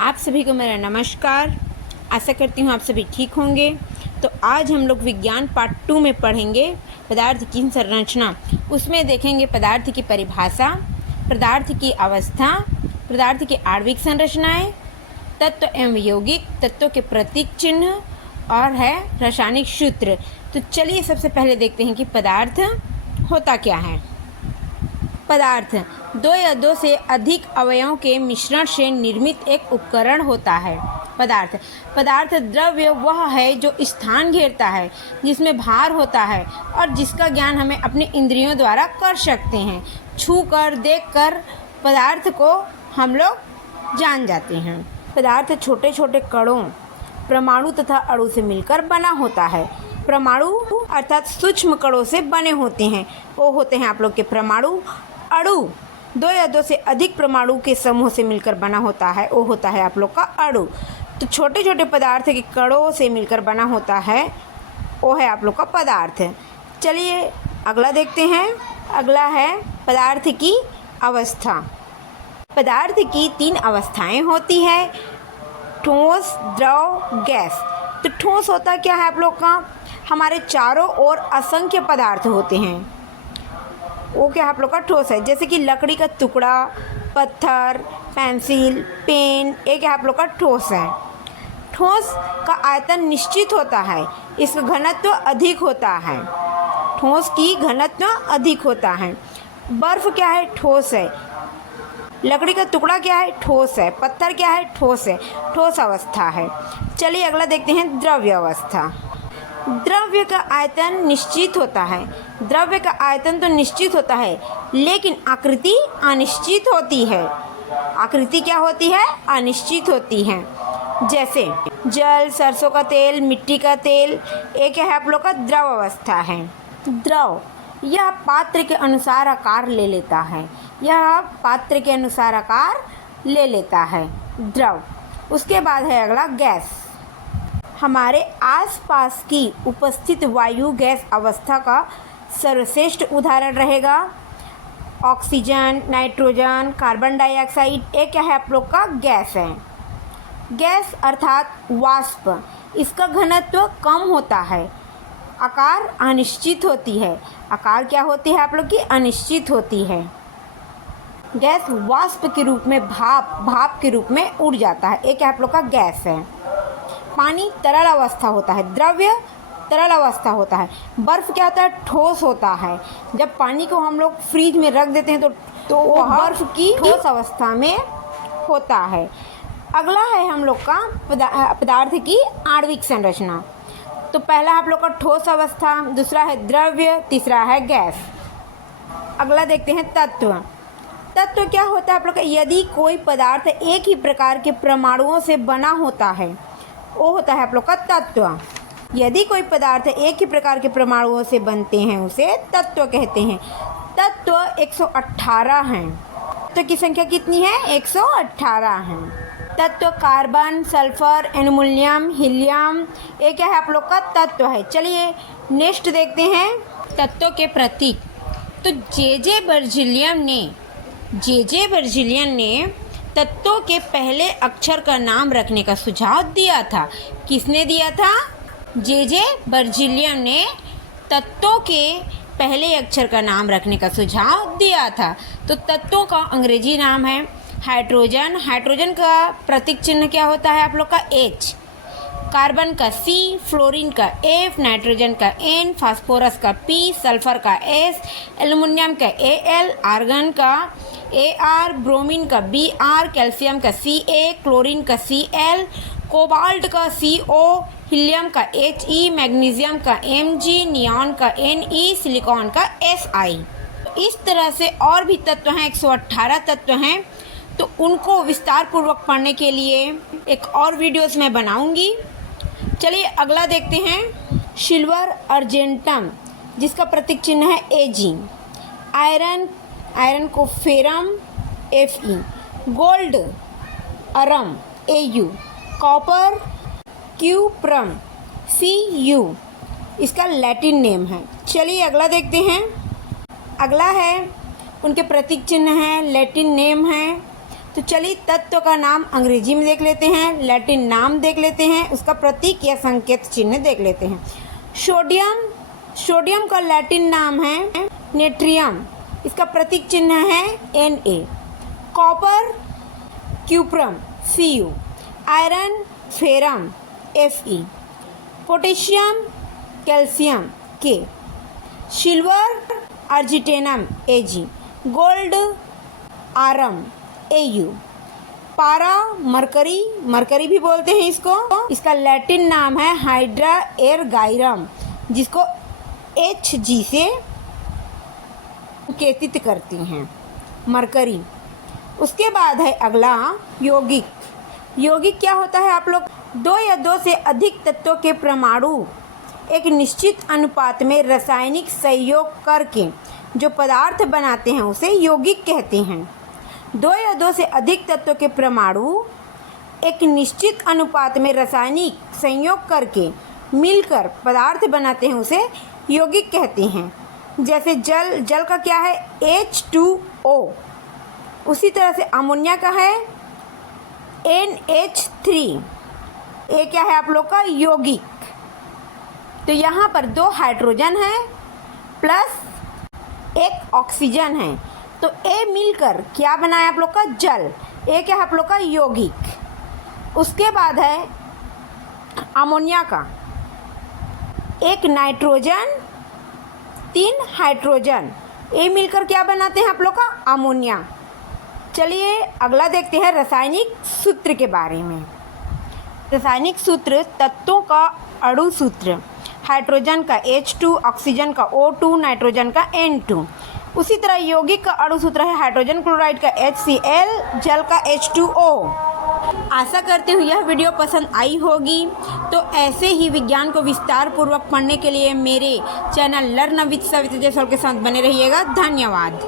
आप सभी को मेरा नमस्कार। आशा करती हूँ आप सभी ठीक होंगे। तो आज हम लोग विज्ञान पार्ट 2 में पढ़ेंगे पदार्थ की संरचना। उसमें देखेंगे पदार्थ की परिभाषा, पदार्थ की अवस्था, पदार्थ की आणविक संरचनाएं, तत्व एवं यौगिक तत्वों के प्रतीक चिन्ह और है रासायनिक सूत्र। तो चलिए सबसे पहले देखते हैं कि पदार्थ होता क्या है। पदार्थ दो या दो से अधिक अवयवों के मिश्रण से निर्मित एक उपकरण होता है। पदार्थ द्रव्य वह है जो स्थान घेरता है, जिसमें भार होता है और जिसका ज्ञान हमें अपने इंद्रियों द्वारा कर सकते हैं। छू कर देख कर पदार्थ को हम लोग जान जाते हैं। पदार्थ छोटे छोटे कणों, परमाणु तथा अणु से मिलकर बना होता है। परमाणु अर्थात सूक्ष्म कणों से बने होते हैं, वो होते हैं आप लोग के परमाणु। अणु दो या दो से अधिक परमाणु के समूह से मिलकर बना होता है, वो होता है आप लोग का अणु। तो छोटे छोटे पदार्थ के कणों से मिलकर बना होता है, वो है आप लोग का पदार्थ। चलिए अगला देखते हैं। अगला है पदार्थ की अवस्था। पदार्थ की 3 अवस्थाएं होती है, ठोस, द्रव, गैस। तो ठोस होता क्या है आप लोग का, हमारे चारों ओर असंख्य पदार्थ होते हैं, वो क्या आप लोग का ठोस है। जैसे कि लकड़ी का टुकड़ा, पत्थर, पेंसिल, पेन, एक आप लोग का ठोस है। ठोस का आयतन निश्चित होता है, इसका घनत्व अधिक होता है। ठोस की घनत्व अधिक होता है। बर्फ क्या है, ठोस है। लकड़ी का टुकड़ा क्या है, ठोस है। पत्थर क्या है, ठोस है, ठोस अवस्था है। चलिए अगला देखते हैं, द्रव्य अवस्था। द्रव्य का आयतन निश्चित होता है। द्रव्य का आयतन तो निश्चित होता है, लेकिन आकृति अनिश्चित होती है। आकृति क्या होती है, अनिश्चित होती है। जैसे जल, सरसों का तेल, मिट्टी का तेल, एक है आप लोग का द्रव अवस्था है। द्रव यह पात्र के अनुसार आकार ले लेता है, यह पात्र के अनुसार आकार ले लेता है, द्रव। उसके बाद है अगला गैस। हमारे आसपास की उपस्थित वायु गैस अवस्था का सर्वश्रेष्ठ उदाहरण रहेगा। ऑक्सीजन, नाइट्रोजन, कार्बन डाइऑक्साइड, एक क्या है आप लोग का गैस है। गैस अर्थात वाष्प, इसका घनत्व कम होता है, आकार अनिश्चित होती है। आकार क्या होती है आप लोग की, अनिश्चित होती है। गैस वाष्प के रूप में, भाप के रूप में उड़ जाता है, एक आप लोग का गैस है। पानी तरल अवस्था होता है, द्रव्य तरल अवस्था होता है। बर्फ़ क्या होता है, ठोस होता है। जब पानी को हम लोग फ्रीज में रख देते हैं तो वो बर्फ़ की ठोस अवस्था में होता है। अगला है हम लोग का पदार्थ की आणविक संरचना। तो पहला आप लोग का ठोस अवस्था, दूसरा है द्रव्य, तीसरा है गैस। अगला देखते हैं तत्व। तत्व क्या होता है आप लोग का, यदि कोई पदार्थ एक ही प्रकार के परमाणुओं से बना होता है, वो होता है आप लोग का तत्व। यदि कोई पदार्थ एक ही प्रकार के परमाणुओं से बनते हैं, उसे तत्व कहते हैं। तत्व 118 हैं। तत्व की संख्या कितनी है, 118 हैं। तत्व कार्बन, सल्फर, एल्युमिनियम, हीलियम, ये क्या है आप लोग का तत्व है। चलिए नेक्स्ट देखते हैं तत्वों के प्रतीक। तो जे बर्जिलियन ने तत्वों के पहले अक्षर का नाम रखने का सुझाव दिया था। किसने दिया था, जे बर्जिलियन ने तत्वों के पहले अक्षर का नाम रखने का सुझाव दिया था। तो तत्वों का अंग्रेजी नाम है हाइड्रोजन। हाइड्रोजन का प्रतीक चिन्ह क्या होता है आप लोग का, H। कार्बन का C, फ्लोरीन का F, नाइट्रोजन का N, फास्फोरस का P, सल्फर का S, एल्युमिनियम का Al, आर्गन का Ar, ब्रोमीन का Br, कैल्शियम का Ca, क्लोरीन का Cl, कोबाल्ट का Co, हीलियम का He, मैग्नीशियम का Mg, नियॉन का Ne, सिलिकॉन का Si। इस तरह से और भी तत्व हैं, 118 तत्व हैं। तो उनको विस्तार पूर्वक पढ़ने के लिए एक और वीडियोस मैं बनाऊंगी। चलिए अगला देखते हैं, सिल्वर अर्जेंटम, जिसका प्रतीक चिन्ह है Ag। आयरन को ferrum, Fe। Gold अरम, Au। Copper cuprum, Cu, इसका लैटिन नेम है। चलिए अगला देखते हैं। अगला है उनके प्रतीक चिन्ह हैं, लैटिन नेम है। तो चलिए तत्व का नाम अंग्रेजी में देख लेते हैं, लैटिन नाम देख लेते हैं, उसका प्रतीक या संकेत चिन्ह देख लेते हैं। सोडियम का लैटिन नाम है नेट्रियम, इसका प्रतीक चिन्ह है Na। Copper cuprum Cu, iron ferrum Fe, potassium calcium K, silver argentum Ag, gold aurum Au, पारा मरकरी भी बोलते हैं इसको, इसका लैटिन नाम है हाइड्रा एरगाइरम, जिसको Hg से संकेतित करती हैं मरकरी। उसके बाद है अगला यौगिक क्या होता है आप लोग, 2 या 2 से अधिक तत्वों के परमाणु एक निश्चित अनुपात में रासायनिक सहयोग करके जो पदार्थ बनाते हैं उसे यौगिक कहते हैं। 2 या 2 से अधिक तत्वों के परमाणु एक निश्चित अनुपात में रासायनिक संयोग करके मिलकर पदार्थ बनाते हैं उसे यौगिक कहते हैं। जैसे जल का क्या है H2O, उसी तरह से अमोनिया का है NH3, ये क्या है आप लोग का यौगिक। तो यहाँ पर 2 हाइड्रोजन है प्लस 1 ऑक्सीजन है, तो ए मिलकर क्या बना है आप लोग का जल, ये क्या है आप लोग का यौगिक। उसके बाद है अमोनिया का 1 नाइट्रोजन 3 हाइड्रोजन, ये मिलकर क्या बनाते हैं आप लोग का अमोनिया। चलिए अगला देखते हैं रासायनिक सूत्र के बारे में। रासायनिक सूत्र तत्वों का अणु सूत्र, हाइड्रोजन का H2, ऑक्सीजन का O2, नाइट्रोजन का N2। उसी तरह यौगिक का अणु सूत्र है हाइड्रोजन क्लोराइड का HCl, जल का H2O। आशा करती हूँ यह वीडियो पसंद आई होगी। तो ऐसे ही विज्ञान को विस्तार पूर्वक पढ़ने के लिए मेरे channel learn with Savita Jaiswal के साथ बने रहिएगा। धन्यवाद।